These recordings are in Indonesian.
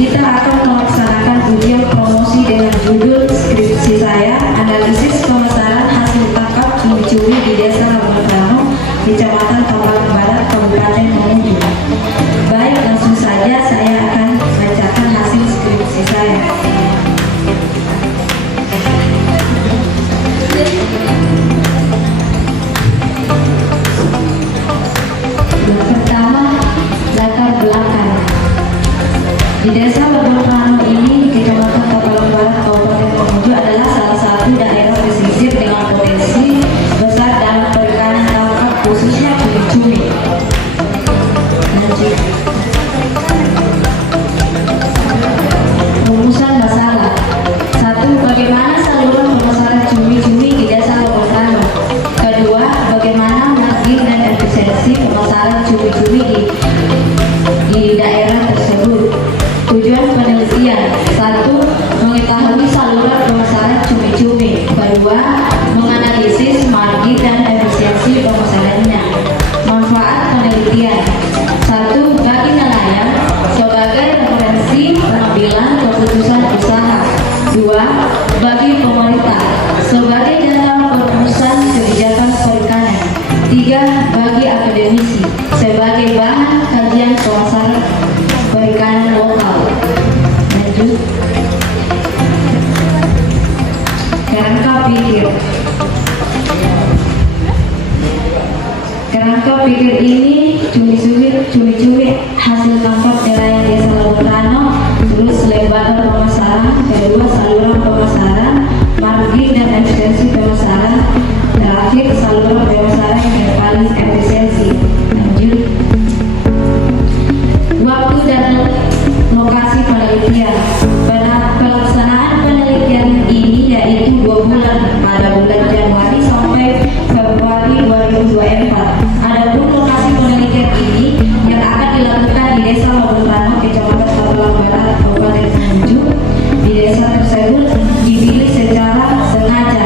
Kita akan melaksanakan ujian promosi dengan judul skripsi saya, analisis pemasaran hasil tangkap cumi-cumi di Desa Labonrano, Kecamatan Tambalang Barat, Kabupaten Mamuju. Baik, langsung saja saya akan bacakan hasil skripsi saya. Yang pertama, latar belakang. Di Desa Labonrano ini, Kecamatan Tambalang Barat, Kabupaten Mamuju adalah salah satu daerah pesisir dengan potensi besar dalam perikanan tangkap, khususnya cumi-cumi. Lanjut. Rumusan masalah. 1. Bagaimana saluran pemasaran cumi-cumi di Desa Labonrano? Kedua, bagaimana margin dan efisiensi pemasaran cumi-cumi di daerah tersebut? Tujuan penelitian. 1. Mengetahui saluran pemasaran cumi-cumi. Kedua, menganalisis margin dan efisiensi pemasarannya. Manfaat penelitian. 1. Bagi nelayan sebagai referensi pengambilan keputusan usaha. 2. Bagi pemerintah sebagai dalam perumusan kebijakan perikanan. 3. Bagi akademisi sebagai bahan kajian pemasaran perikanan lokal. Lanjut. Kerangka pikir. Kerangka pikir ini cumi-cumi hasil tangkap nelayan Desa Labonrano, terus lembaga pemasaran, kedua saluran pemasaran, margin dan efisiensi pemasaran, terakhir saluran pemasaran yang paling efisiensi. Lanjut. Waktu dan lokasi penelitian. Pelaksanaan penelitian ini yaitu 2 bulan, pada bulan Januari sampai Februari 2024. Adapun lokasi penelitian ini yang akan dilakukan di Desa Labonrano, Kecamatan Tambalang Barat, Kabupaten Mamuju. Di desa tersebut dipilih secara sengaja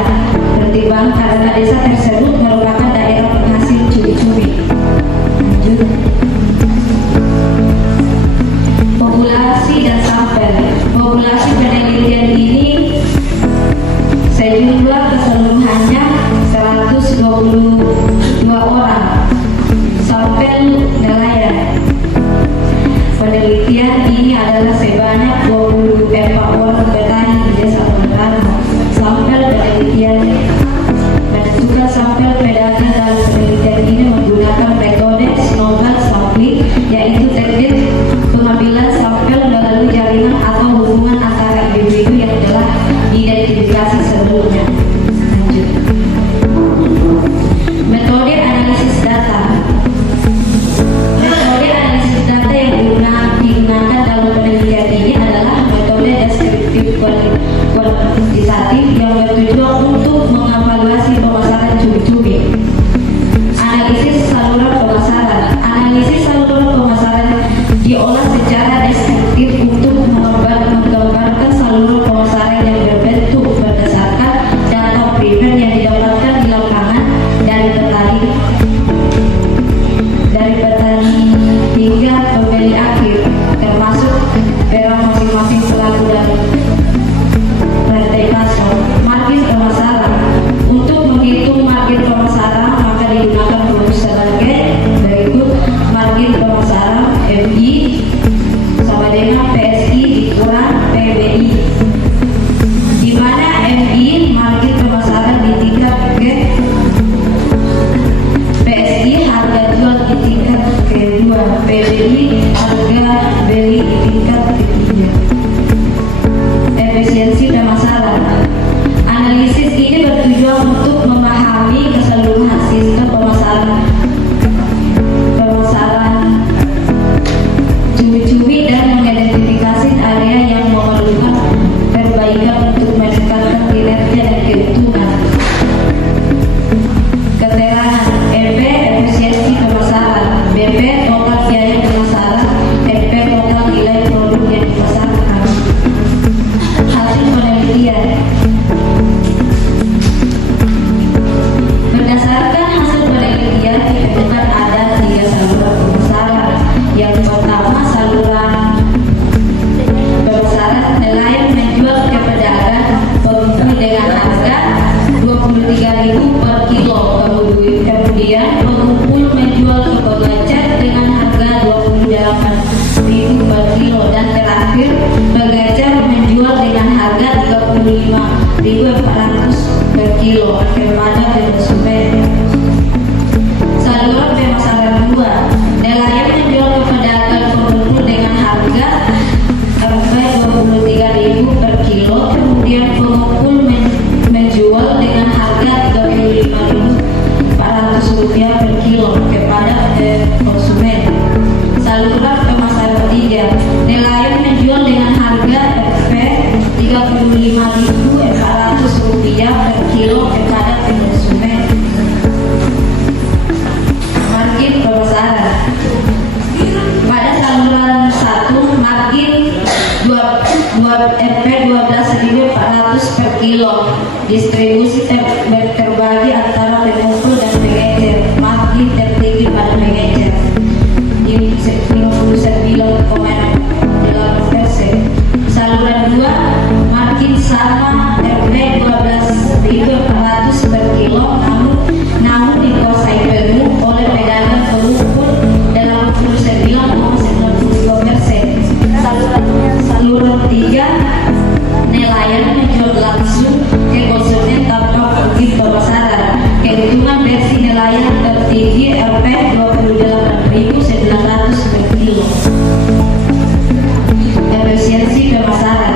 pertimbangan karena desa tersebut merupakan daerah penghasil cumi-cumi. Lanjut. Populasi dan sampel. Populasi penelitian ini sejumlah keseluruhannya 122 orang. Sampel nelayan penelitian ini adalah sebanyak 24 orang petani di Desa Labonrano. Sampel penelitian menentukan sampel pedagang dalam penelitian ini menggunakan metode snowball sampling, yaitu teknik pengambilan sampel melalui jaringan atau hubungan antara individu yang telah diidentifikasi sebelumnya. Lanjut. Metode analisis data. Metode analisis data yang digunakan dalam penelitian ini adalah metode deskriptif kuantitatif yang bertujuan untuk mengevaluasi pemasaran cumi-cumi. Analisis saluran pemasaran. Analisis saluran pemasaran diolah secara deskriptif untuk mengembangkan terakhir, pengecer menjual dengan harga 35.400 per kilo kepada konsumen. Saluran pemasaran 2, nelayan menjual ke pedagang pengumpul dengan harga Rp23.000 per kilo, kemudian pengumpul menjual dengan harga Rp35.400 per kilo kepada konsumen. Saluran pemasaran 3, nelayan menjual dengan harga Rp35.400 per kilo kepada konsumen. Margin pemasaran. Pada saluran 1, margin Rp12.400 per kilo. Distribusi terbagi antara pengumpul dan pengecer. Margin tertinggi pada pengecer 59,8%. Saluran 2, margin sama Rp12.400 per kilo, namun dikuasai penuh oleh pedagang pengumpul 89,92%. Saluran 3, nelayan menjual langsung ke konsumen tanpa margin pemasaran. Keuntungan versi nelayan tertinggi Rp28.900 per kilo. Efisiensi pemasaran.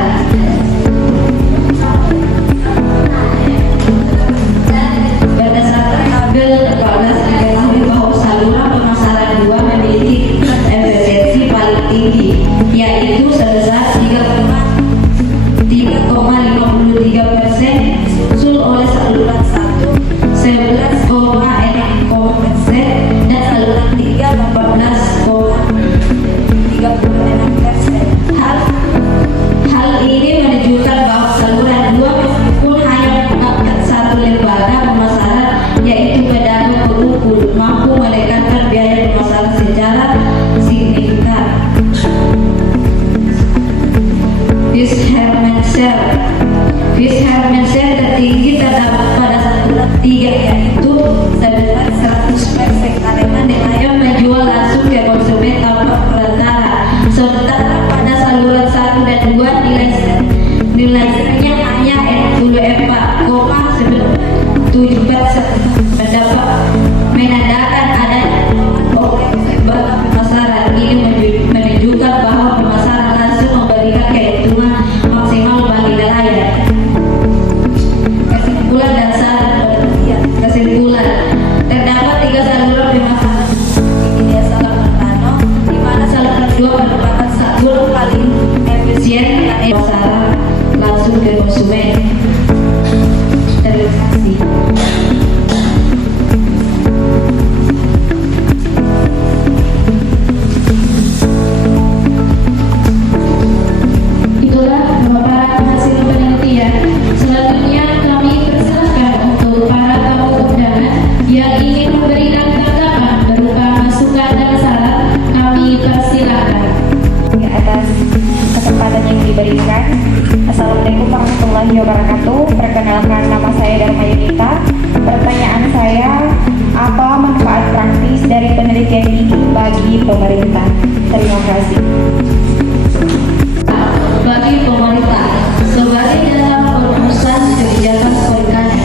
Berdasarkan tabel 14 diketahui bahwa saluran pemasaran 2 memiliki efisiensi paling tinggi, yaitu sebesar 3,53%, disusul oleh saluran 1 11,6%, dan saluran 3 14,36%. Hal ini menunjukkan bahwa saluran 2 meskipun hanya menggunakan satu lembaga pemasaran, yaitu pedagang pengumpul, mampu menekankan biaya pemasaran secara signifikan. Fish-Herman share tertinggi terdapat pada saluran 3, yaitu sebesar 100%, karena nelayan menjual langsung ke konsumen tanpa perantara. Sementara pada saluran 1 dan 2 nilai sahnya hanya 24,7%, menandakan ada lembaga pemasaran. Ini menunjukkan bahwa pemasaran langsung memberikan keuntungan maksimal bagi nelayan. Kesimpulan, terdapat 3 saluran pemasaran di Desa Lampantano, di mana saluran 2 merupakan saluran paling efisien dan pemasaran langsung ke konsumen. Terima kasih. Itulah pemaparan hasil penelitian. Selanjutnya kami persilakan untuk para tamu undangan yang ingin memberikan tanggapan berupa masukan dan saran. Kami persilakan. Atas kesempatan yang diberikan. Assalamualaikum warahmatullahi wabarakatuh. Perkenalkan, nama saya Dharma Yunita. Pertanyaan saya, apa manfaat praktis dari penelitian ini bagi pemerintah? Terima kasih. Bagi pemerintah sebagai dalam perumusan kebijakan perikanan.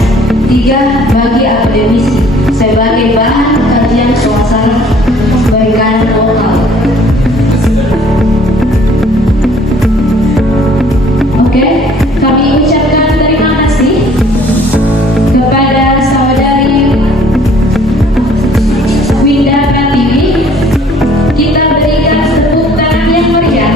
3, bagi akademisi sebagai bahan kajian pemasaran perikanan lokal. Oke, kami ucapkan terima kasih kepada saudari Winda Pratiwi. Kita berikan tepuk tangan yang meriah.